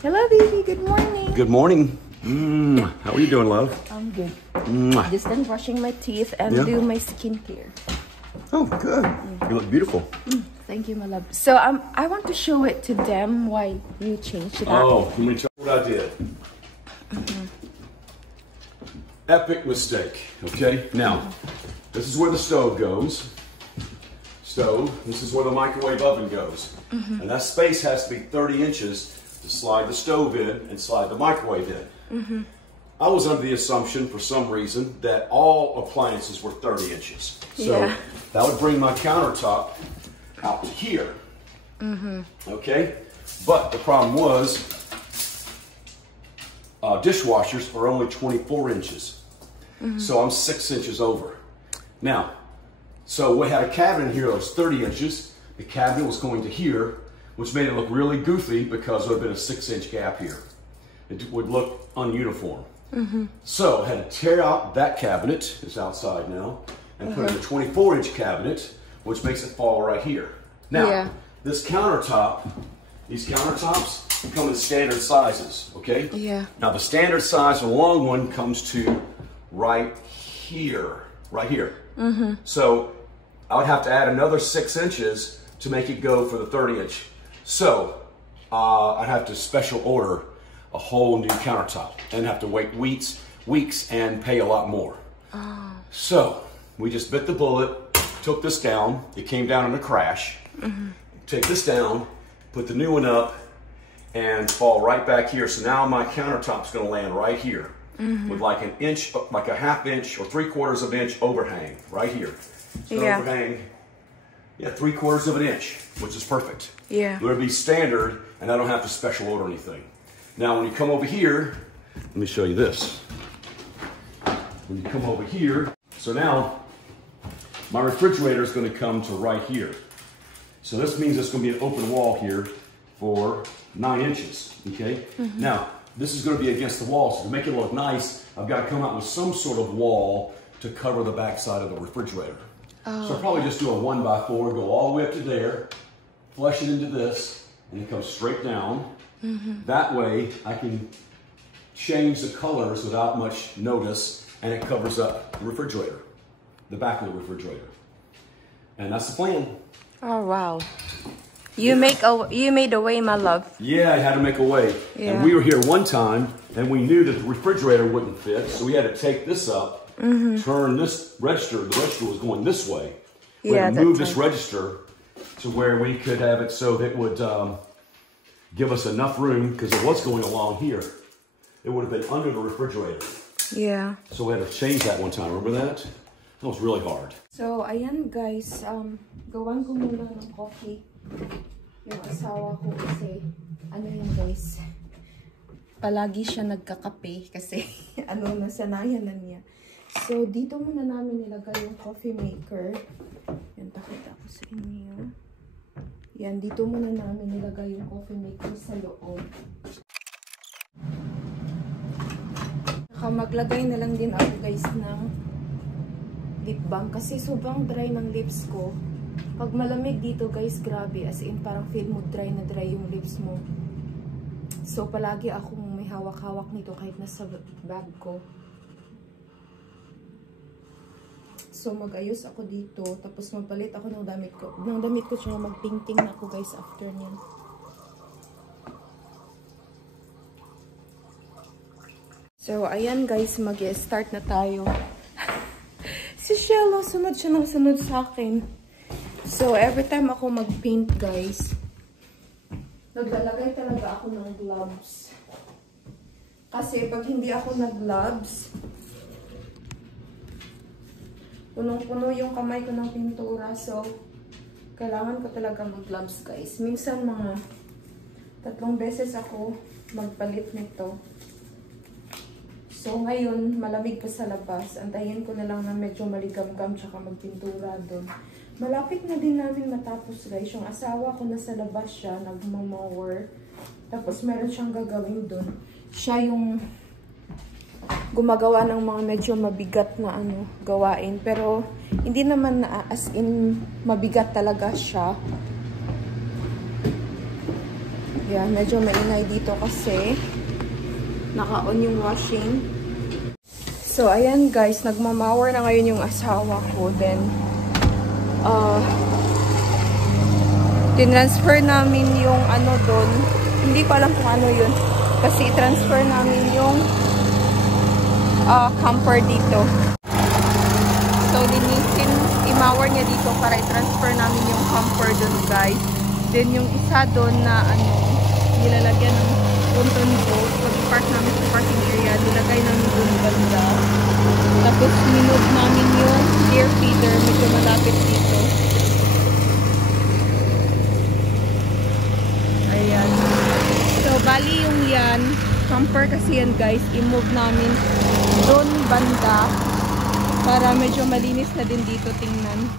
Hello, baby. Good morning. Good morning. How are you doing, love? I'm good. Mwah. Just done brushing my teeth and do my skincare. Oh, good. You look beautiful. Thank you, my love. So I want to show it to them why you changed that. Oh, let me tell you what I did. Epic mistake. Okay, now this is where the stove goes. This is where the microwave oven goes. And that space has to be 30 inches to slide the stove in and slide the microwave in. I was under the assumption, for some reason, that all appliances were 30 inches. So that would bring my countertop out to here. Okay? But the problem was, dishwashers are only 24 inches. So I'm 6 inches over. Now, so we had a cabinet here that was 30 inches. The cabinet was going to here, which made it look really goofy because there would have been a 6-inch gap here. It would look ununiform. So I had to tear out that cabinet, it's outside now, and put in a 24-inch cabinet, which makes it fall right here. Now, this countertop, these countertops come in standard sizes, okay? Now the standard size of the long one comes to right here, So I would have to add another 6 inches to make it go for the 30-inch. So I'd have to special order a whole new countertop and have to wait weeks and pay a lot more. So we just bit the bullet, took this down. It came down in a crash. Take this down, put the new one up, and fall right back here. So now my countertop's gonna land right here with like an inch, like a ½ inch or 3/4 of an inch overhang right here. So overhang, 3/4 of an inch, which is perfect. It would be standard, and I don't have to special order anything. Now, when you come over here, let me show you this. When you come over here, so now my refrigerator is going to come to right here. So this means it's going to be an open wall here for 9 inches, okay? Now, this is going to be against the wall, so to make it look nice, I've got to come out with some sort of wall to cover the back side of the refrigerator. So I'll probably just do a 1x4, go all the way up to there, flush it into this, and it comes straight down. That way, I can change the colors without much notice, and it covers up the refrigerator, the back of the refrigerator. And that's the plan. Oh, wow. You made a way, my love. Yeah, I had to make a way. And we were here one time, and we knew that the refrigerator wouldn't fit, so we had to take this up, turn this register. The register was going this way. We had to move this register to where we could have it so that it would give us enough room, because of what's going along here. It would have been under the refrigerator. So we had to change that one time. Remember that? That was really hard. So, ayan guys, gawan ko muna ng coffee. Yung asawa ko kasi, ano yun guys, palagi siya nagkakape kasi, nasanayan na niya. So, dito muna namin nilagay yung coffee maker. Yan, pakita ko sa inyo. Yan, dito muna namin nilagay yung coffee maker sa loob. Maglagay na lang din ako guys ng lip balm kasi sobrang dry ng lips ko. Pag malamig dito guys, grabe, as in parang feel mo dry na dry yung lips mo. So palagi akong may hawak-hawak nito kahit nasa bag ko. So mag-ayos ako dito, tapos magpalit ako ng damit ko. Ng damit ko siya, mag-painting na ako guys after niyan. So ayan guys, mag-start na tayo. Si Shello, sunod siya ng sunod sa akin. So, every time ako mag-paint, guys, naglalagay talaga ako ng gloves. Kasi pag hindi ako nag-gloves, punong-puno yung kamay ko ng pintura. So, kailangan ko talaga mag-gloves, guys. Minsan, mga 3 beses ako magpalit nito. So, ngayon, malamig pa sa labas. Antayin ko na lang na medyo maligam-gam tsaka magpintura doon. Malapit na din namin matapos guys. Yung asawa ko nasa labas siya, nagmamower. Tapos meron siyang gagawin doon. Siya yung gumagawa ng mga medyo mabigat na gawain. Pero hindi naman na as in mabigat talaga siya. Yan, medyo maingay dito kasi naka-on yung washing. So, ayan guys, nagmamower na ngayon yung asawa ko. Then, tinransfer namin yung ano doon. Hindi ko alam kung ano yun. Kasi transfer namin yung camper dito. So, linisin, i-mower niya dito para i-transfer namin yung camper doon guys. Then, yung isa doon na ano, nilalagyan ng ponton boat. Pag-park namin sa parking area, nilagay namin doon banda. Tapos, minove namin yung air feeder. Medyo malapit dito. Ayan. So, bali yung yan. Camper kasi yan guys. I-move namin doon banda. Para medyo malinis na din dito tingnan.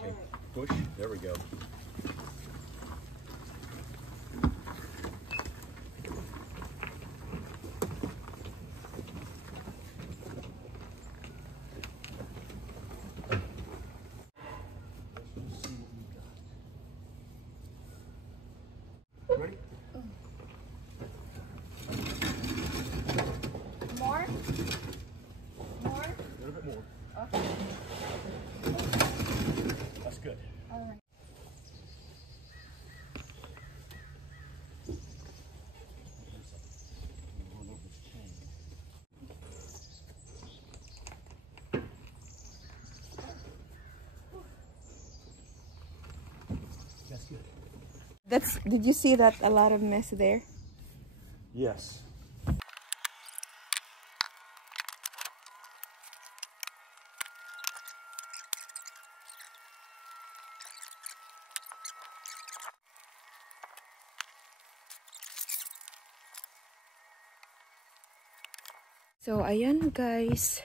Okay, push. There we go. Ready? More? More? A little bit more. Okay. That's good. All right. That's good. Did you see that a lot of mess there? Yes. So, ayan guys.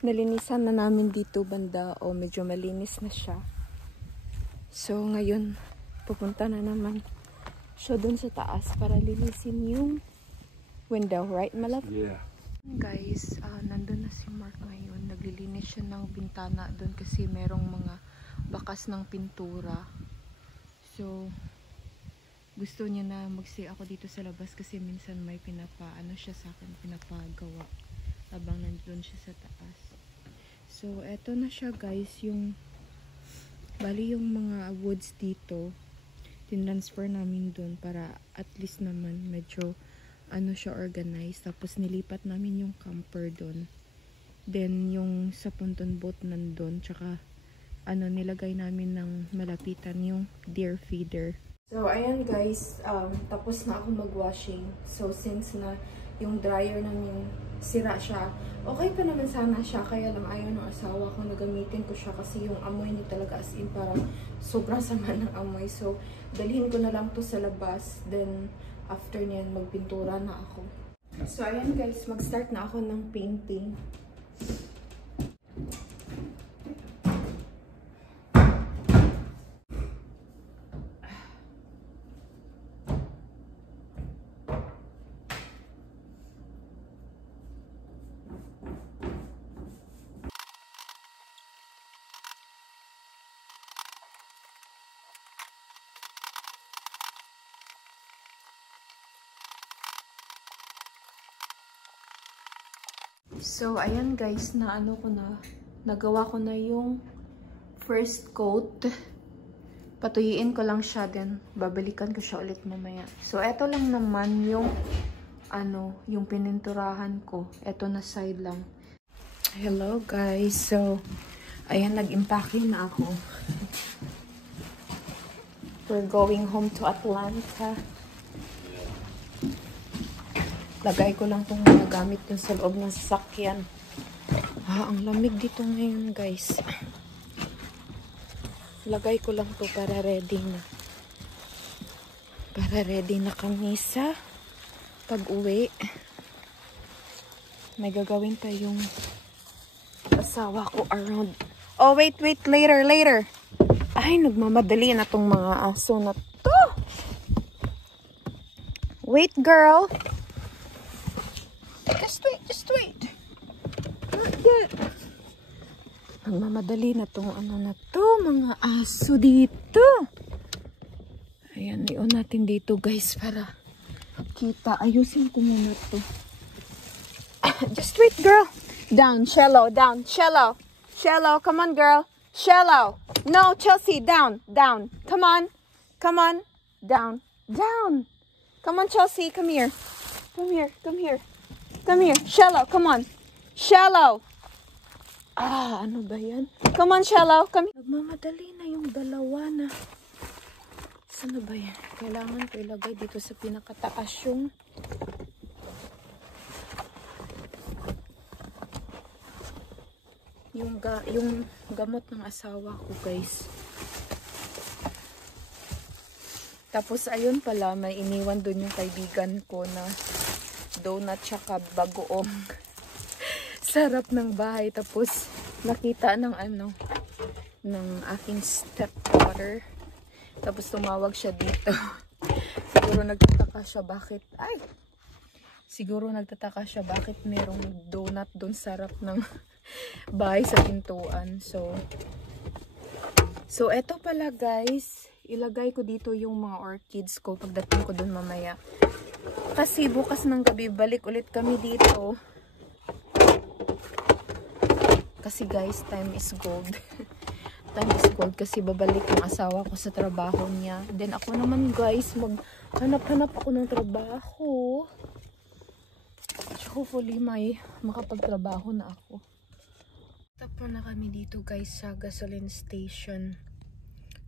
Nalinisan na namin dito banda. O, medyo malinis na siya. So, ngayon, pupunta na naman siya dun sa taas para linisin yung window. Right, Malap? Yeah. Guys, nandun na si Mark ngayon. Naglilinis siya ng bintana dun kasi merong mga bakas ng pintura. So, gusto niya na mag-stay ako dito sa labas kasi minsan may ano siya sa akin, pinapagawa habang nandun siya sa taas. So, eto na siya guys, bali yung mga woods dito, tinransfer namin dun para at least naman medyo ano siya organized. Tapos nilipat namin yung camper dun. Then, yung sa ponton boat nandun, tsaka ano, nilagay namin ng malapitan yung deer feeder. So, ayan guys, tapos na ako mag-washing. So, since na yung dryer namin sira siya, okay pa naman sana siya. Kaya lang ayaw ng asawa ko na gamitin ko siya kasi yung amoy niya talaga as in parang sobrang sama ng amoy. So, dalhin ko na lang to sa labas. Then, after niyan, magpintura na ako. So, ayan guys, mag-start na ako ng painting. So, ayan guys, nagawa ko na yung first coat. Patuyiin ko lang siya, then babalikan ko siya ulit mamaya. So, eto lang naman yung yung pininturahan ko. Eto na side lang. Hello guys. So, ayan, nag-impake na ako. We're going home to Atlanta. Lagay ko lang itong mga gamit yung sa loob ng sasakyan. Ang lamig dito ngayon guys. Lagay ko lang to para ready na. Para ready na kami sa pag-uwi. May gagawin tayong asawa ko around. Oh, wait, later. Ay, nagmamadali na tong mga aso na to. Wait, girl. Just wait, just wait. Not yet. Nagmamadali na tong ano na to, mga aso dito. Ayan, iyon natin dito guys para kita. Ayusin ko muna to. Just wait, girl. Down, shallow, down, shallow. Shallow, come on, girl. Shallow. No, Chelsea, down, down. Come on. Come on. Down, down. Come on, Chelsea, come here. Come here, come here. Come here. Shallow, come on. Shallow. Ah, ano ba yan? Come on, Shallow. Come here. Nagmamadali na yung dalawa na. Saan ba yan? Kailangan ko ilagay dito sa pinakataas yung gamot ng asawa ko, guys. Tapos, ayun pala, may iniwan dun yung kaibigan ko na donut tsaka bagoong. Sarap ng bahay. Tapos, nakita ng ng aking stepdaughter. Tapos, tumawag siya dito. Siguro nagtataka siya bakit merong donut doon sarap ng bahay sa pintuan. So, eto pala guys. Ilagay ko dito yung mga orchids ko pagdating ko doon mamaya. Kasi bukas ng gabi, balik ulit kami dito. Kasi guys, time is gold. Time is gold kasi babalik yung asawa ko sa trabaho niya. Then ako naman guys, maghanap-hanap ako ng trabaho. Hopefully may makapagtrabaho na ako. Tapo na kami dito guys sa gasoline station.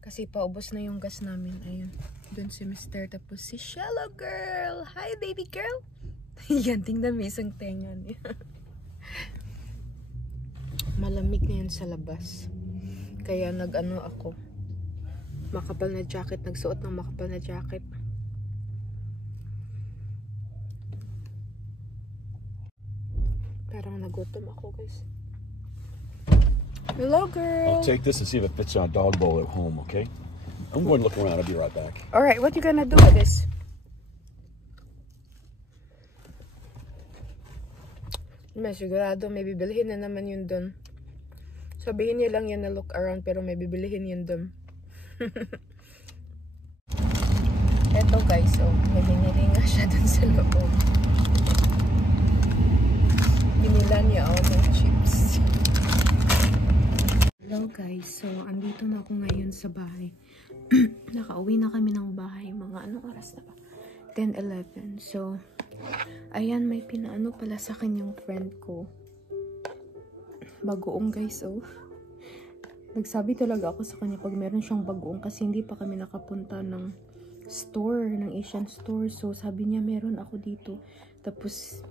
Kasi paubos na yung gas namin. Ayun. Doon si Mr. Tapos si Shallow girl. Hi baby girl. Yan, tingnan mo isang tenga niya. Malamig na yan sa labas. Kaya nag-ano ako. Makapal na jacket. Nagsuot ng makapal na jacket. Parang nagutom ako guys. Hello girl. I'll take this and see if it fits in a dog bowl at home, okay? I'm going to look around. I'll be right back. Alright, what you gonna do with this? May sigurado may bibilihin na naman yun doon. Sabihin niya lang yan na look around pero may bibilihin yun doon. Eto guys, oh, may binili nga siya doon sa loob. Binila niya ng chips. Hello guys, so andito na ako ngayon sa bahay. Nakauwi na kami ng bahay. Mga anong oras na ba? 10:11. So, ayan, may pinaano pala sa kanyang friend ko. Bagoong guys, oh. Nagsabi talaga ako sa kanya pag meron siyang bagoong kasi hindi pa kami nakapunta ng store, ng Asian store. So, sabi niya meron ako dito. Tapos,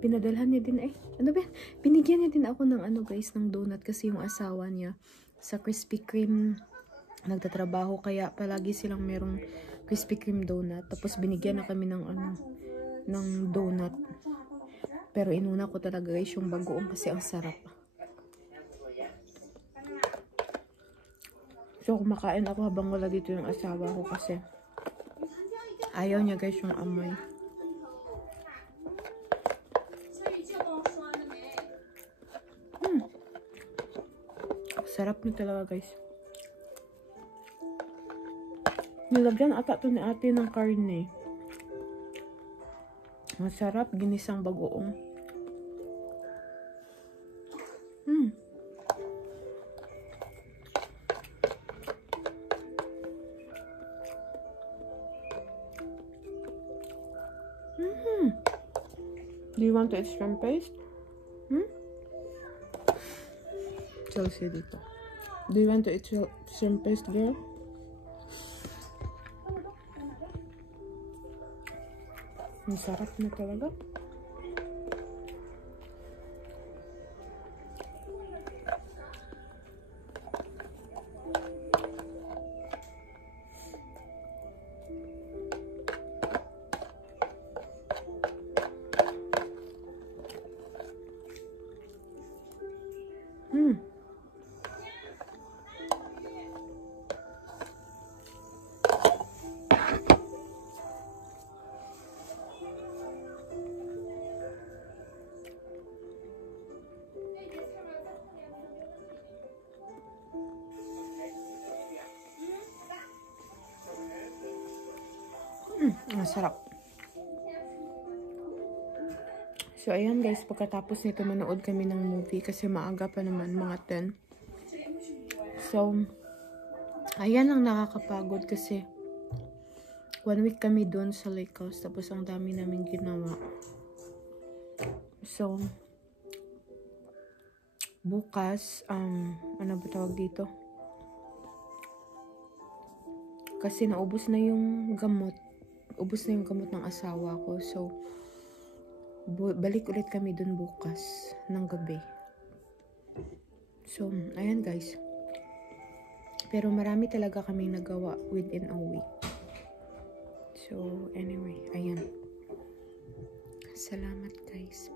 pinadalhan niya din, ano ba? Binigyan niya din ako ng guys, ng donut kasi yung asawa niya sa Krispy Kreme nagtatrabaho. Kaya palagi silang merong Krispy Kreme donut. Tapos, binigyan na kami ng ng donut. Pero inuna ko talaga guys yung bagoong kasi ang sarap. So kumakain ako habang wala dito yung asawa ko kasi ayaw niya guys yung amoy. Sarap niya talaga guys. Nilagyan ata to ni ate ng karne. Masarap, ginisang bagoong. Do you want to eat shrimp paste? Chelsea dito. Do you want to eat shrimp paste, girl? Ang sarap na talaga. Masarap. So, ayan guys, pagkatapos nito manood kami ng movie kasi maaga pa naman, mga 10. So, ayan ang nakakapagod kasi 1 week kami doon sa lake house tapos ang dami namin ginawa. So, bukas, ano ba tawag dito? Kasi naubos na yung gamot. Ubos na yung gamot ng asawa ko. So, balik ulit kami dun bukas ng gabi. So, ayan guys. Pero marami talaga kaming nagawa within a week. So, anyway, ayan. Salamat guys.